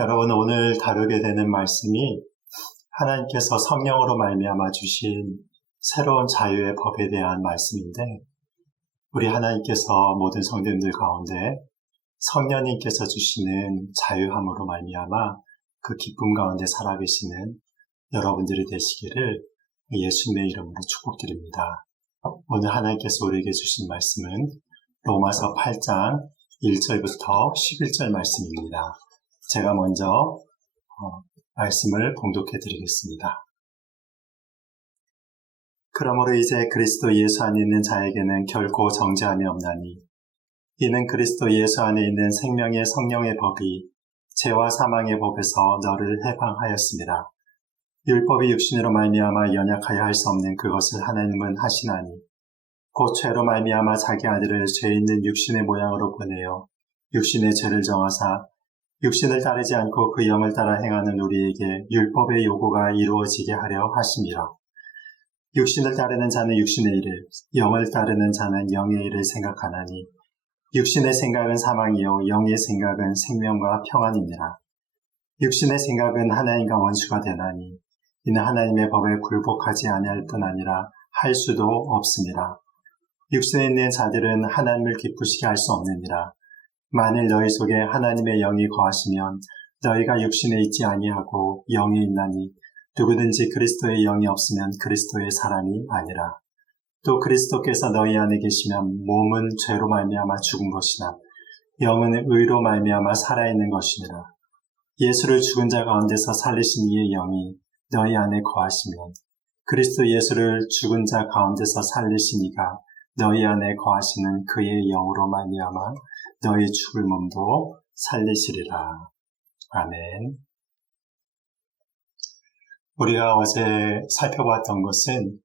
여러분, 오늘 다루게 되는 말씀이 하나님께서 성령으로 말미암아 주신 새로운 자유의 법에 대한 말씀인데, 우리 하나님께서 모든 성도님들 가운데 성령님께서 주시는 자유함으로 말미암아 그 기쁨 가운데 살아계시는 여러분들이 되시기를 예수님의 이름으로 축복드립니다. 오늘 하나님께서 우리에게 주신 말씀은 로마서 8장 1절부터 11절 말씀입니다. 제가 먼저 말씀을 봉독해 드리겠습니다. 그러므로 이제 그리스도 예수 안에 있는 자에게는 결코 정죄함이 없나니, 이는 그리스도 예수 안에 있는 생명의 성령의 법이 죄와 사망의 법에서 너를 해방하였습니다. 율법이 육신으로 말미암아 연약하여 할 수 없는 그것을 하나님은 하시나니, 곧 죄로 말미암아 자기 아들을 죄 있는 육신의 모양으로 보내어 육신의 죄를 정하사 육신을 따르지 않고 그 영을 따라 행하는 우리에게 율법의 요구가 이루어지게 하려 하심이라. 육신을 따르는 자는 육신의 일을, 영을 따르는 자는 영의 일을 생각하나니, 육신의 생각은 사망이요 영의 생각은 생명과 평안이니라. 육신의 생각은 하나님과 원수가 되나니, 이는 하나님의 법에 굴복하지 아니할 뿐 아니라 할 수도 없음이라. 육신에 있는 자들은 하나님을 기쁘시게 할 수 없느니라. 만일 너희 속에 하나님의 영이 거하시면 너희가 육신에 있지 아니하고 영에 있나니, 누구든지 그리스도의 영이 없으면 그리스도의 사람이 아니라. 또 그리스도께서 너희 안에 계시면 몸은 죄로 말미암아 죽은 것이나 영은 의로 말미암아 살아있는 것이니라. 예수를 죽은 자 가운데서 살리신 이의 영이 너희 안에 거하시면 그리스도 예수를 죽은 자 가운데서 살리신 이가 너희 안에 거하시는 그의 영으로 말미암아 너희 죽을 몸도 살리시리라. 아멘. 우리가 어제 살펴보았던 것은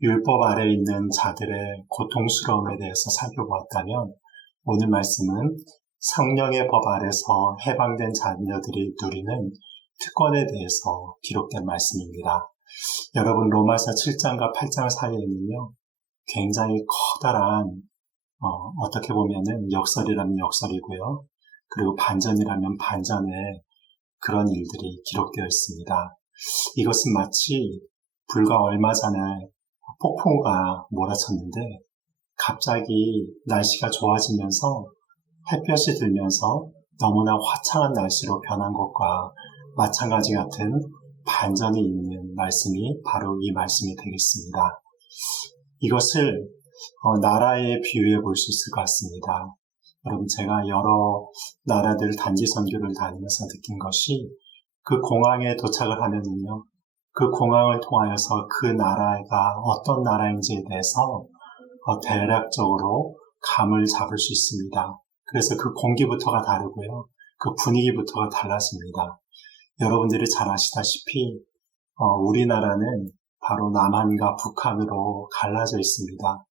율법 아래에 있는 자들의 고통스러움에 대해서 살펴보았다면, 오늘 말씀은 성령의 법 아래서 해방된 자녀들이 누리는 특권에 대해서 기록된 말씀입니다. 여러분, 로마서 7장과 8장 사이에는요, 굉장히 커다란 어떻게 보면은 역설이라면 역설이고요, 그리고 반전이라면 반전의 그런 일들이 기록되어 있습니다. 이것은 마치 불과 얼마 전에 폭풍우가 몰아쳤는데 갑자기 날씨가 좋아지면서 햇볕이 들면서 너무나 화창한 날씨로 변한 것과 마찬가지 같은 반전이 있는 말씀이 바로 이 말씀이 되겠습니다. 이것을 나라에 비유해 볼 수 있을 것 같습니다. 여러분, 제가 여러 나라들 단지 선교를 다니면서 느낀 것이, 그 공항에 도착을 하면은요, 그 공항을 통하여서 그 나라가 어떤 나라인지에 대해서 대략적으로 감을 잡을 수 있습니다. 그래서 그 공기부터가 다르고요, 그 분위기부터가 달라집니다. 여러분들이 잘 아시다시피 우리나라는 바로 남한과 북한으로 갈라져 있습니다.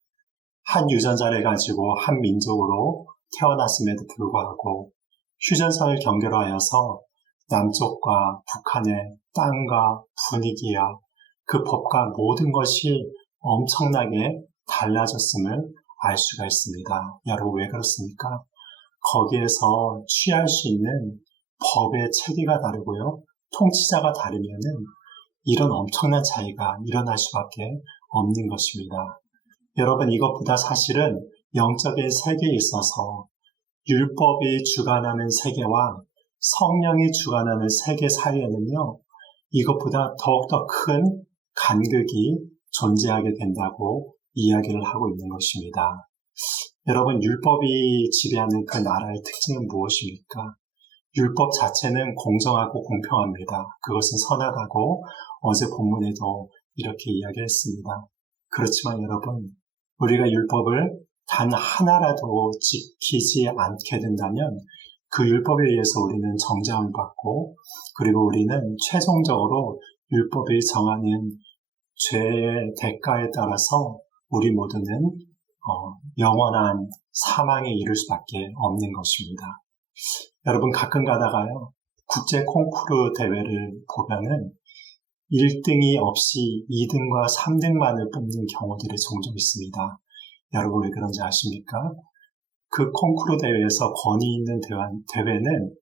한 유전자를 가지고 한 민족으로 태어났음에도 불구하고 휴전선을 경계로 하여서 남쪽과 북한의 땅과 분위기야 그 법과 모든 것이 엄청나게 달라졌음을 알 수가 있습니다. 여러분, 왜 그렇습니까? 거기에서 취할 수 있는 법의 체계가 다르고요, 통치자가 다르면은 이런 엄청난 차이가 일어날 수밖에 없는 것입니다. 여러분, 이것보다 사실은 영적인 세계에 있어서 율법이 주관하는 세계와 성령이 주관하는 세계 사이에는요, 이것보다 더욱더 큰 간극이 존재하게 된다고 이야기를 하고 있는 것입니다. 여러분, 율법이 지배하는 그 나라의 특징은 무엇입니까? 율법 자체는 공정하고 공평합니다. 그것은 선하다고 어제 본문에도 이렇게 이야기했습니다. 그렇지만 여러분, 우리가 율법을 단 하나라도 지키지 않게 된다면 그 율법에 의해서 우리는 정죄함을 받고, 그리고 우리는 최종적으로 율법이 정하는 죄의 대가에 따라서 우리 모두는 영원한 사망에 이를 수밖에 없는 것입니다. 여러분, 가끔 가다가요, 국제 콩쿠르 대회를 보면은 1등이 없이 2등과 3등만을 뽑는 경우들이 종종 있습니다. 여러분, 왜 그런지 아십니까? 그 콩쿠르 대회에서 권위 있는 대회는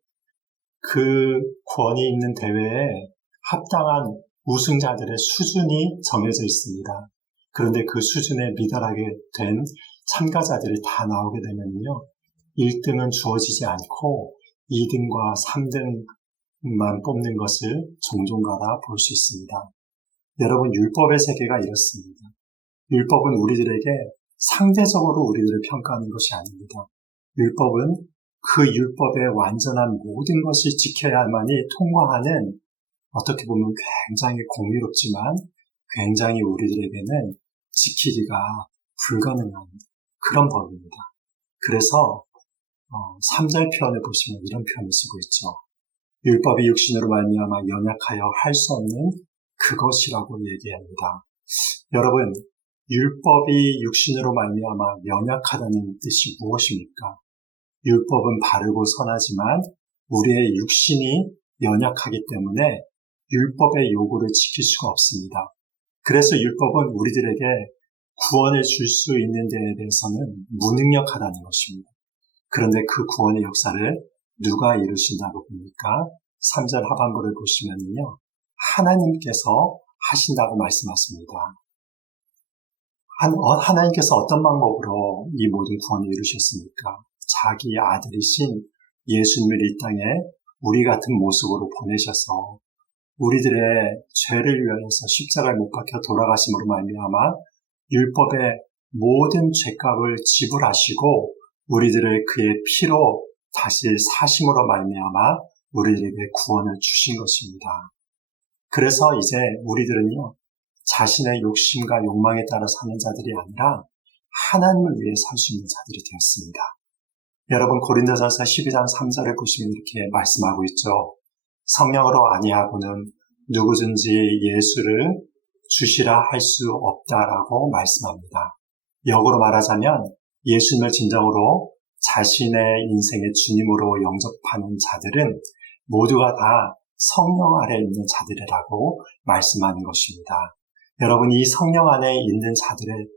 그 권위 있는 대회에 합당한 우승자들의 수준이 정해져 있습니다. 그런데 그 수준에 미달하게 된 참가자들이 다 나오게 되면요, 1등은 주어지지 않고 2등과 3등만 뽑는 것을 종종가다 볼 수 있습니다. 여러분, 율법의 세계가 이렇습니다. 율법은 우리들에게 상대적으로 우리들을 평가하는 것이 아닙니다. 율법은 그 율법의 완전한 모든 것이 지켜야만이 통과하는, 어떻게 보면 굉장히 공의롭지만 굉장히 우리들에게는 지키기가 불가능한 그런 법입니다. 그래서 3절 표현을 보시면 이런 표현을 쓰고 있죠. 율법이 육신으로 말미암아 연약하여 할 수 없는 그것이라고 얘기합니다. 여러분, 율법이 육신으로 말미암아 연약하다는 뜻이 무엇입니까? 율법은 바르고 선하지만 우리의 육신이 연약하기 때문에 율법의 요구를 지킬 수가 없습니다. 그래서 율법은 우리들에게 구원을 줄 수 있는 데에 대해서는 무능력하다는 것입니다. 그런데 그 구원의 역사를 누가 이루신다고 봅니까? 3절 하반부를 보시면요, 하나님께서 하신다고 말씀하십니다. 하나님께서 어떤 방법으로 이 모든 구원을 이루셨습니까? 자기 아들이신 예수님을 이 땅에 우리 같은 모습으로 보내셔서 우리들의 죄를 위하여서 십자가에 못 박혀 돌아가심으로 말미암아 율법의 모든 죄값을 지불하시고 우리들을 그의 피로 다시 사심으로 말미암아 우리들에게 구원을 주신 것입니다. 그래서 이제 우리들은요, 자신의 욕심과 욕망에 따라 사는 자들이 아니라 하나님을 위해 살 수 있는 자들이 되었습니다. 여러분, 고린도전서 12장 3절을 보시면 이렇게 말씀하고 있죠. 성령으로 아니하고는 누구든지 예수를 주시라 할 수 없다라고 말씀합니다. 역으로 말하자면 예수님을 진정으로 자신의 인생의 주님으로 영접하는 자들은 모두가 다 성령 아래 있는 자들이라고 말씀하는 것입니다. 여러분, 이 성령 안에 있는 자들의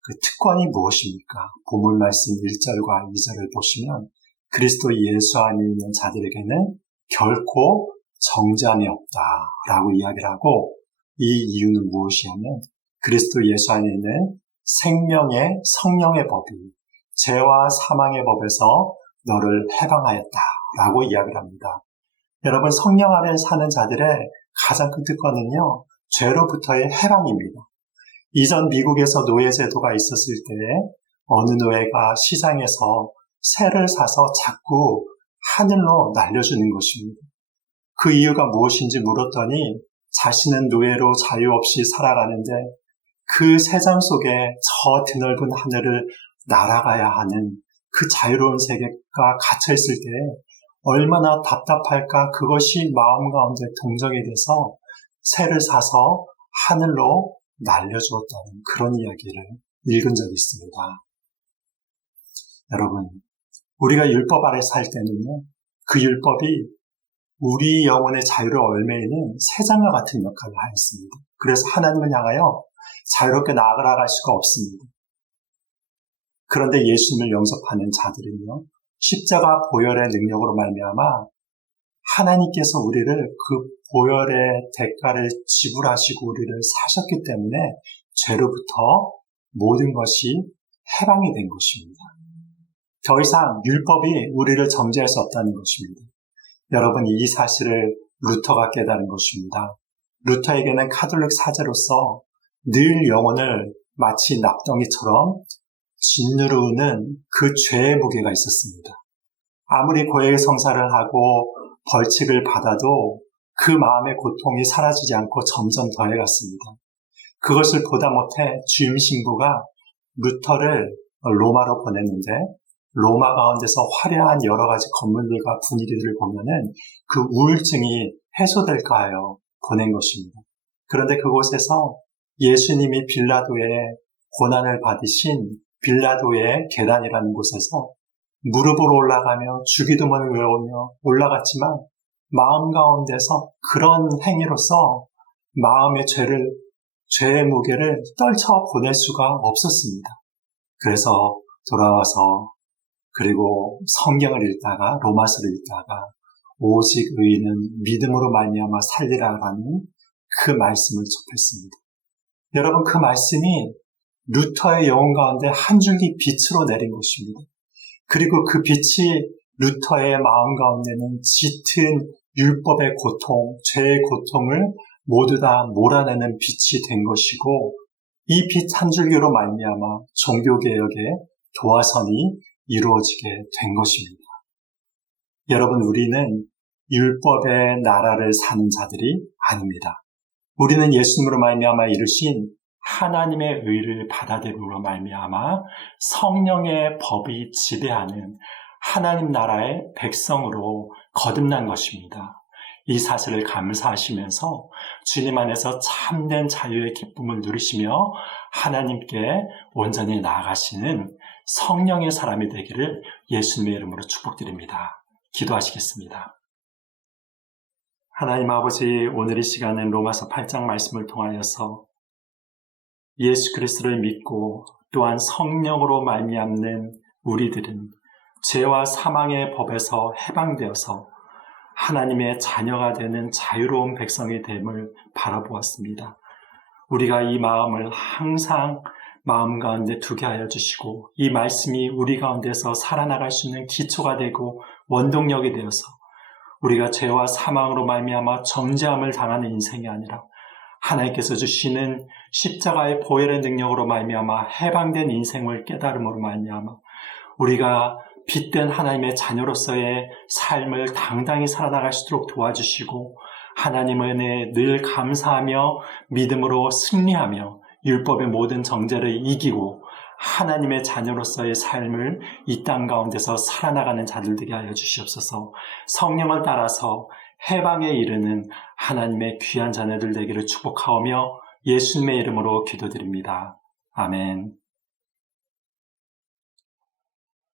그 특권이 무엇입니까? 본문 말씀 1절과 2절을 보시면 그리스도 예수 안에 있는 자들에게는 결코 정죄함이 없다라고 이야기를 하고, 이 이유는 무엇이냐면 그리스도 예수 안에 있는 생명의 성령의 법이 죄와 사망의 법에서 너를 해방하였다라고 이야기를 합니다. 여러분, 성령 안에 사는 자들의 가장 큰 특권은요, 죄로부터의 해방입니다. 이전 미국에서 노예제도가 있었을 때 어느 노예가 시장에서 새를 사서 자꾸 하늘로 날려주는 것입니다. 그 이유가 무엇인지 물었더니 자신은 노예로 자유 없이 살아가는데 그 세상 속에 저 드넓은 하늘을 날아가야 하는 그 자유로운 세계가 갇혀있을 때 얼마나 답답할까, 그것이 마음 가운데 동정이 돼서 새를 사서 하늘로 날려주었다는 그런 이야기를 읽은 적이 있습니다. 여러분, 우리가 율법 아래 살 때는요, 그 율법이 우리 영혼의 자유를 얽매이는 새장과 같은 역할을 하였습니다. 그래서 하나님을 향하여 자유롭게 나아갈 수가 없습니다. 그런데 예수님을 영접하는 자들은요, 십자가 보혈의 능력으로 말미암아 하나님께서 우리를 그 보혈의 대가를 지불하시고 우리를 사셨기 때문에 죄로부터 모든 것이 해방이 된 것입니다. 더 이상 율법이 우리를 정죄할 수 없다는 것입니다. 여러분, 이 사실을 루터가 깨달은 것입니다. 루터에게는 카톨릭 사제로서 늘 영혼을 마치 납덩이처럼 짓누르는 그 죄의 무게가 있었습니다. 아무리 고액 성사를 하고 벌칙을 받아도 그 마음의 고통이 사라지지 않고 점점 더해갔습니다. 그것을 보다 못해 주임 신부가 루터를 로마로 보냈는데, 로마 가운데서 화려한 여러 가지 건물들과 분위기들을 보면은 그 우울증이 해소될까 하여 보낸 것입니다. 그런데 그곳에서 예수님이 빌라도의 고난을 받으신 빌라도의 계단이라는 곳에서 무릎으로 올라가며 주기도문을 외우며 올라갔지만 마음 가운데서 그런 행위로서 마음의 죄의 무게를 떨쳐 보낼 수가 없었습니다. 그래서 돌아와서 그리고 성경을 읽다가 로마서를 읽다가 오직 의인은 믿음으로 말미암아 살리라라는 그 말씀을 접했습니다. 여러분, 그 말씀이 루터의 영혼 가운데 한 줄기 빛으로 내린 것입니다. 그리고 그 빛이 루터의 마음 가운데는 짙은 율법의 고통, 죄의 고통을 모두 다 몰아내는 빛이 된 것이고, 이 빛 한 줄기로 말미암아 종교개혁의 도화선이 이루어지게 된 것입니다. 여러분, 우리는 율법의 나라를 사는 자들이 아닙니다. 우리는 예수님으로 말미암아 이루신 하나님의 의를 받아들임으로 말미암아 성령의 법이 지배하는 하나님 나라의 백성으로 거듭난 것입니다. 이 사실을 감사하시면서 주님 안에서 참된 자유의 기쁨을 누리시며 하나님께 온전히 나아가시는 성령의 사람이 되기를 예수님의 이름으로 축복드립니다. 기도하시겠습니다. 하나님 아버지, 오늘 이 시간은 로마서 8장 말씀을 통하여서 예수 그리스도를 믿고 또한 성령으로 말미암는 우리들은 죄와 사망의 법에서 해방되어서 하나님의 자녀가 되는 자유로운 백성이 됨을 바라보았습니다. 우리가 이 마음을 항상 마음 가운데 두게 하여 주시고, 이 말씀이 우리 가운데서 살아나갈 수 있는 기초가 되고 원동력이 되어서 우리가 죄와 사망으로 말미암아 정죄함을 당하는 인생이 아니라 하나님께서 주시는 십자가의 보혈의 능력으로 말미암아 해방된 인생을 깨달음으로 말미암아 우리가 빛된 하나님의 자녀로서의 삶을 당당히 살아나갈 수 있도록 도와주시고, 하나님의 은혜에 늘 감사하며 믿음으로 승리하며 율법의 모든 정죄를 이기고 하나님의 자녀로서의 삶을 이 땅 가운데서 살아나가는 자들 되게 하여 주시옵소서. 성령을 따라서 해방에 이르는 하나님의 귀한 자녀들 되기를 축복하오며 예수님의 이름으로 기도드립니다. 아멘.